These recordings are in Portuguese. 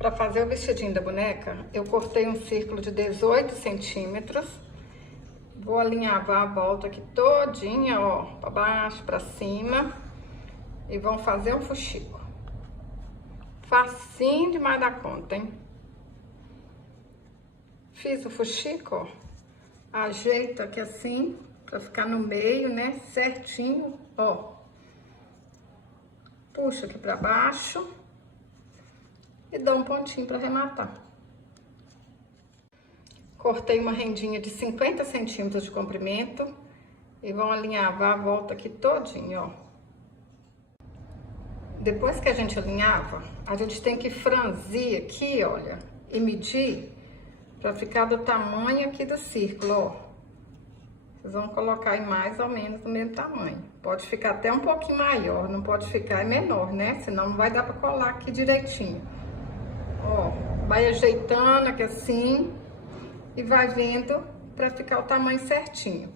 Para fazer o vestidinho da boneca, eu cortei um círculo de 18 centímetros. Vou alinhavar a volta aqui todinha, ó, para baixo, para cima. E vamos fazer um fuxico. Facinho demais da conta, hein? Fiz o fuxico, ó. Ajeito aqui assim, para ficar no meio, né? Certinho, ó. Puxo aqui para baixo. E dou um pontinho para arrematar. Cortei uma rendinha de 50 centímetros de comprimento e vamos alinhavar a volta aqui todinho, ó. Depois que a gente alinhava, a gente tem que franzir aqui, olha, e medir para ficar do tamanho aqui do círculo, ó. Vocês vão colocar aí mais ou menos do mesmo tamanho. Pode ficar até um pouquinho maior, não pode ficar menor, né? Senão não vai dar para colar aqui direitinho. Ó, vai ajeitando aqui assim e vai vendo para ficar o tamanho certinho.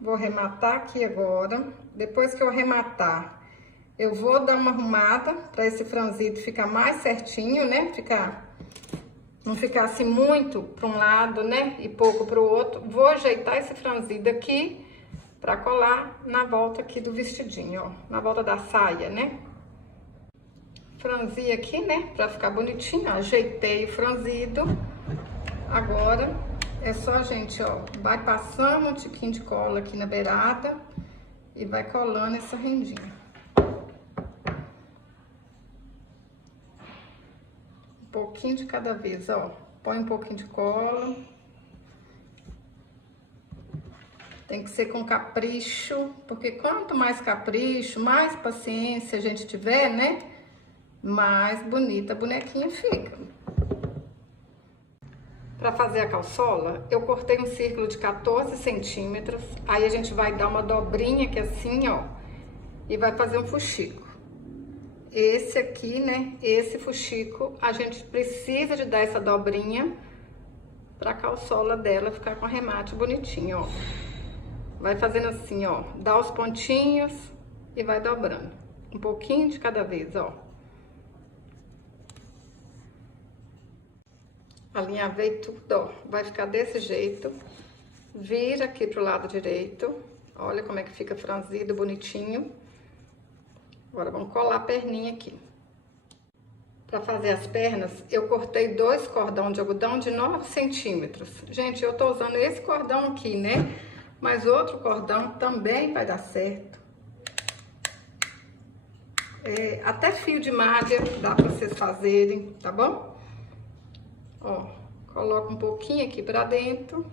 Vou arrematar aqui agora. Depois que eu arrematar, eu vou dar uma arrumada para esse franzido ficar mais certinho, né? Não ficar assim muito para um lado, né? E pouco para o outro. Vou ajeitar esse franzido aqui para colar na volta aqui do vestidinho, ó. Na volta da saia, né? Franzi aqui, né, pra ficar bonitinho, ó. Ajeitei o franzido. Agora é só a gente, ó, vai passando um tiquinho de cola aqui na beirada e vai colando essa rendinha. Um pouquinho de cada vez, ó. Põe um pouquinho de cola. Tem que ser com capricho, porque quanto mais capricho, mais paciência a gente tiver, né, mais bonita a bonequinha fica. Para fazer a calçola, eu cortei um círculo de 14 centímetros. Aí a gente vai dar uma dobrinha aqui assim, ó. E vai fazer um fuxico. Esse aqui, né, esse fuxico, a gente precisa de dar essa dobrinha para a calçola dela ficar com arremate bonitinho, ó. Vai fazendo assim, ó. Dá os pontinhos e vai dobrando. Um pouquinho de cada vez, ó. Alinhavei tudo, ó, vai ficar desse jeito. Vira aqui pro lado direito. Olha como é que fica franzido, bonitinho. Agora vamos colar a perninha aqui. Para fazer as pernas, eu cortei 2 cordão de algodão de 9 centímetros. Gente, eu tô usando esse cordão aqui, né? Mas outro cordão também vai dar certo. Até fio de malha dá para vocês fazerem, tá bom? Ó, coloca um pouquinho aqui pra dentro.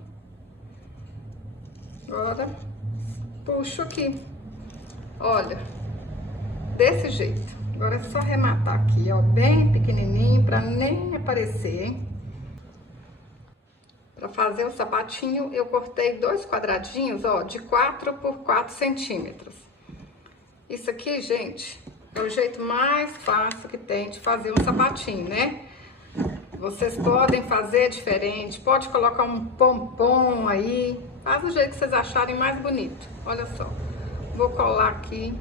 Agora, puxo aqui. Olha, desse jeito. Agora é só arrematar aqui, ó, bem pequenininho, pra nem aparecer, hein? Pra fazer o sapatinho, eu cortei 2 quadradinhos, ó, de 4 por 4 centímetros. Isso aqui, gente, é o jeito mais fácil que tem de fazer um sapatinho, né? Vocês podem fazer diferente, pode colocar um pompom aí, faz do jeito que vocês acharem mais bonito. Olha só, vou colar aqui,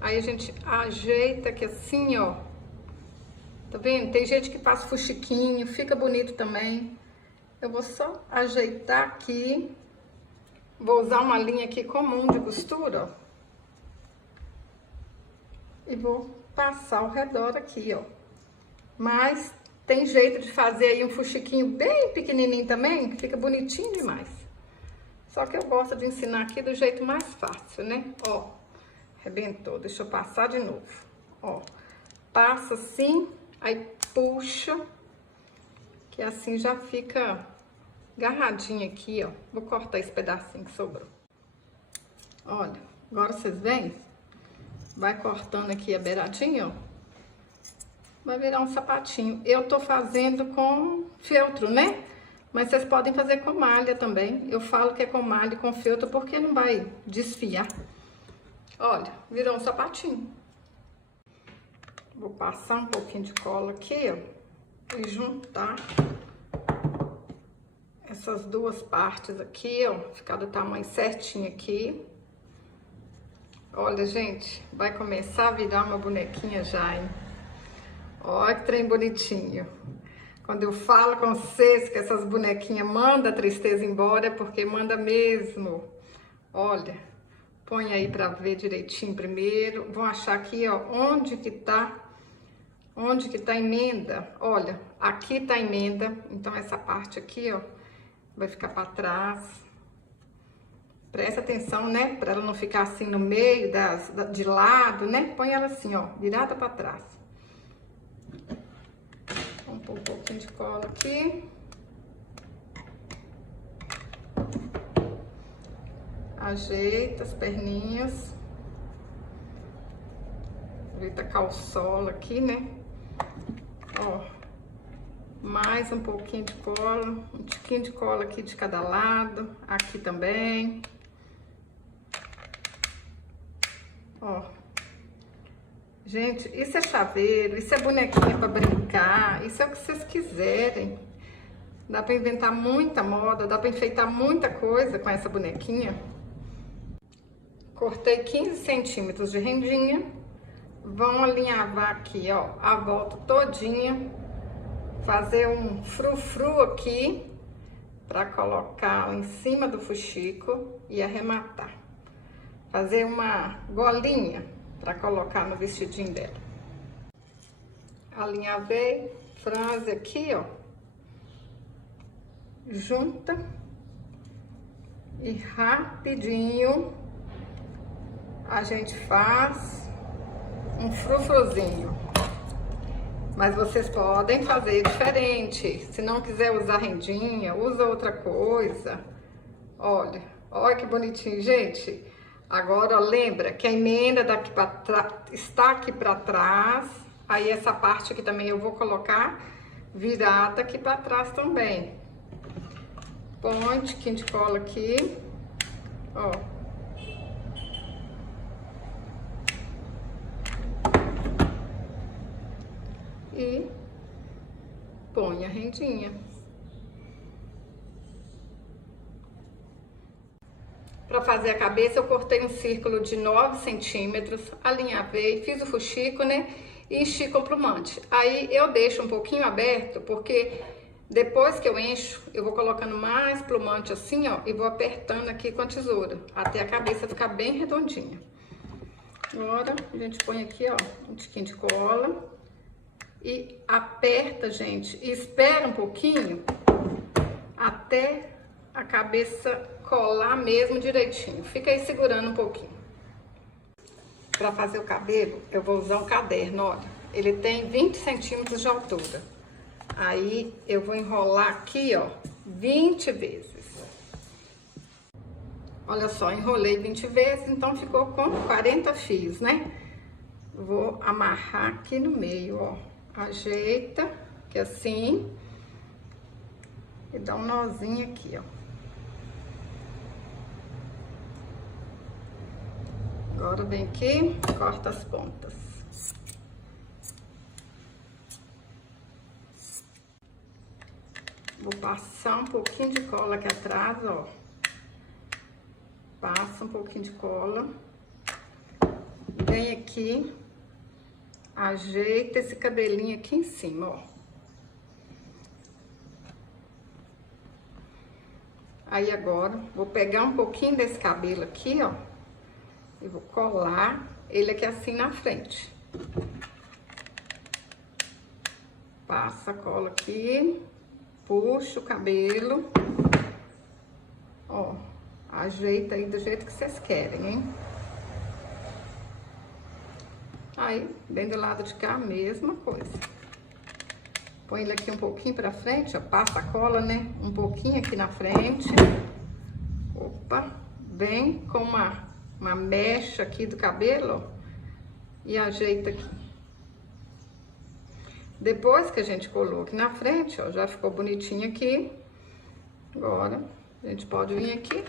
aí a gente ajeita aqui assim, ó. Tá vendo? Tem gente que faz fuxiquinho, fica bonito também. Eu vou só ajeitar aqui, vou usar uma linha aqui comum de costura, ó. E vou passar ao redor aqui, ó. Mas tem jeito de fazer aí um fuxiquinho bem pequenininho também, que fica bonitinho demais. Só que eu gosto de ensinar aqui do jeito mais fácil, né? Ó, arrebentou. Deixa eu passar de novo. Ó, passa assim, aí puxa, que assim já fica agarradinho aqui, ó. Vou cortar esse pedacinho que sobrou. Olha, agora vocês veem? Vai cortando aqui a beiradinha, ó. Vai virar um sapatinho. Eu tô fazendo com feltro, né? Mas vocês podem fazer com malha também. Eu falo que é com malha e com feltro porque não vai desfiar. Olha, virou um sapatinho. Vou passar um pouquinho de cola aqui, ó. E juntar essas duas partes aqui, ó. Ficar do tamanho certinho aqui. Olha, gente, vai começar a virar uma bonequinha já, hein? Olha que trem bonitinho. Quando eu falo com vocês que essas bonequinhas mandam a tristeza embora, é porque manda mesmo. Olha, põe aí pra ver direitinho primeiro. Vão achar aqui, ó, onde que tá a emenda. Olha, aqui tá a emenda, então essa parte aqui, ó, vai ficar pra trás. Presta atenção, né, pra ela não ficar assim no meio, de lado, né? Põe ela assim, ó, virada pra trás. Vamos pôr um pouquinho de cola aqui. Ajeita as perninhas. Ajeita a calçola aqui, né? Ó, mais um pouquinho de cola, um tiquinho de cola aqui de cada lado, aqui também. Ó. Gente, isso é chaveiro, isso é bonequinha pra brincar, isso é o que vocês quiserem. Dá pra inventar muita moda, dá pra enfeitar muita coisa com essa bonequinha. Cortei 15 centímetros de rendinha. Vão alinhavar aqui, ó, a volta todinha. Fazer um frufru aqui pra colocar em cima do fuxico e arrematar. Fazer uma golinha pra colocar no vestidinho dela. Alinhavei, franze aqui, ó. Junta. E rapidinho a gente faz um frufruzinho. Mas vocês podem fazer diferente. Se não quiser usar rendinha, usa outra coisa. Olha, olha que bonitinho, gente. Agora, ó, lembra que a emenda daqui está aqui para trás. Aí essa parte aqui também eu vou colocar virada aqui para trás também. Põe um tiquinho de cola aqui, ó. E põe a rendinha. Para fazer a cabeça, eu cortei um círculo de 9 centímetros, alinhavei, fiz o fuxico, né? E enchi com plumante. Aí eu deixo um pouquinho aberto, porque depois que eu encho, eu vou colocando mais plumante assim, ó, e vou apertando aqui com a tesoura, até a cabeça ficar bem redondinha. Agora, a gente põe aqui, ó, um tiquinho de cola e aperta, gente, e espera um pouquinho até a cabeça colar mesmo direitinho. Fica aí segurando um pouquinho. Para fazer o cabelo, eu vou usar um caderno, olha. Ele tem 20 centímetros de altura. Aí, eu vou enrolar aqui, ó, 20 vezes. Olha só, enrolei 20 vezes, então ficou com 40 fios, né? Vou amarrar aqui no meio, ó. Ajeita, que assim. E dá um nozinho aqui, ó. Agora vem aqui, corta as pontas. Vou passar um pouquinho de cola aqui atrás, ó. Passa um pouquinho de cola. Vem aqui, ajeita esse cabelinho aqui em cima, ó. Aí agora, vou pegar um pouquinho desse cabelo aqui, ó. E vou colar ele aqui assim na frente. Passa a cola aqui, puxa o cabelo. Ó, ajeita aí do jeito que vocês querem, hein? Aí, bem do lado de cá, a mesma coisa. Põe ele aqui um pouquinho pra frente, ó, passa a cola, né? Um pouquinho aqui na frente. Opa, vem com uma mecha aqui do cabelo, ó, e ajeita aqui. Depois que a gente colou aqui na frente, ó, já ficou bonitinho aqui. Agora, a gente pode vir aqui,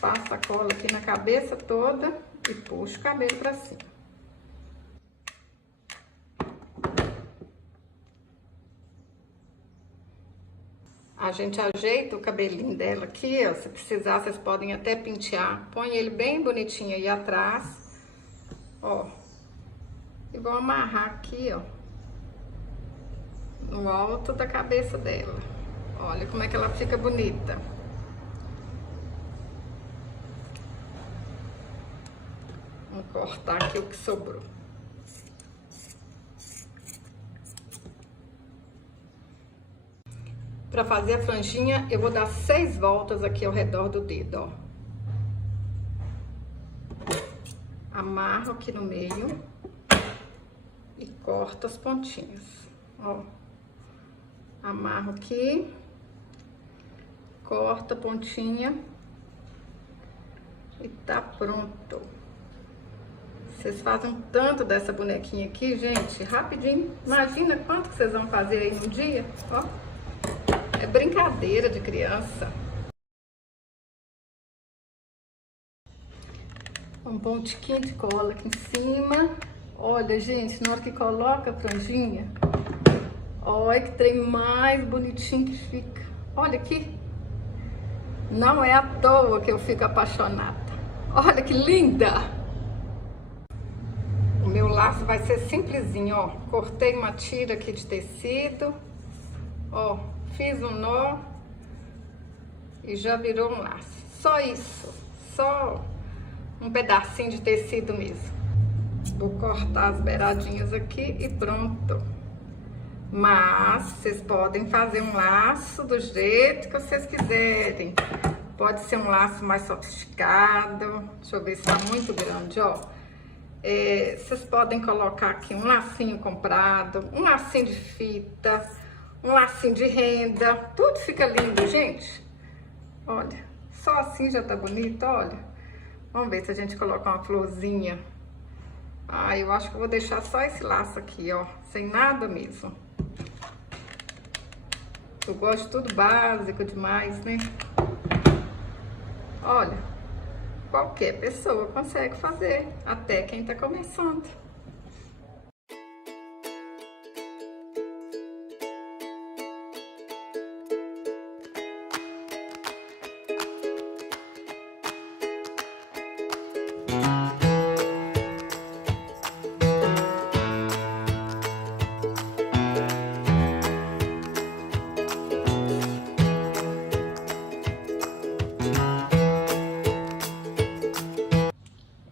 passa a cola aqui na cabeça toda e puxa o cabelo pra cima. A gente ajeita o cabelinho dela aqui, ó. Se precisar, vocês podem até pentear. Põe ele bem bonitinho aí atrás, ó. E vou amarrar aqui, ó. no alto da cabeça dela. Olha como é que ela fica bonita. Vamos cortar aqui o que sobrou. Para fazer a franjinha, eu vou dar 6 voltas aqui ao redor do dedo, ó. Amarro aqui no meio e corto as pontinhas, ó. Amarro aqui, corto a pontinha e tá pronto. Vocês fazem tanto dessa bonequinha aqui, gente, rapidinho. Imagina quanto que vocês vão fazer aí no dia, ó. É brincadeira de criança. Vamos pôr um tiquinho de cola aqui em cima. Olha, gente, na hora que coloca a franjinha, olha que trem mais bonitinho que fica. Olha aqui. Não é à toa que eu fico apaixonada. Olha que linda! O meu laço vai ser simplesinho, ó. Cortei uma tira aqui de tecido, ó. Fiz um nó e já virou um laço. Só isso, só um pedacinho de tecido mesmo. Vou cortar as beiradinhas aqui e pronto. Mas vocês podem fazer um laço do jeito que vocês quiserem. Pode ser um laço mais sofisticado. Deixa eu ver se tá muito grande, ó. Vocês podem colocar aqui um lacinho comprado, um lacinho de fita, um lacinho de renda. Tudo fica lindo, gente. Olha, só assim já tá bonito, olha. Vamos ver se a gente colocar uma florzinha. Ah, eu acho que eu vou deixar só esse laço aqui, ó. Sem nada mesmo. Eu gosto de tudo básico demais, né? Olha, qualquer pessoa consegue fazer, até quem tá começando.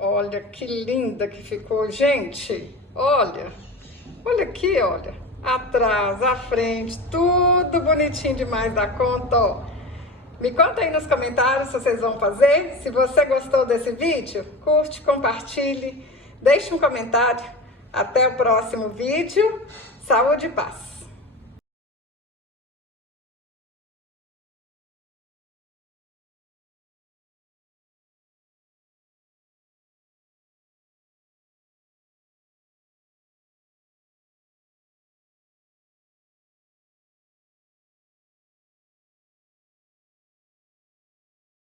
Olha que linda que ficou, gente. Olha, olha aqui, olha. Atrás, à frente, tudo bonitinho demais da conta, ó. Me conta aí nos comentários se vocês vão fazer. Se você gostou desse vídeo, curte, compartilhe, deixe um comentário. Até o próximo vídeo. Saúde e paz.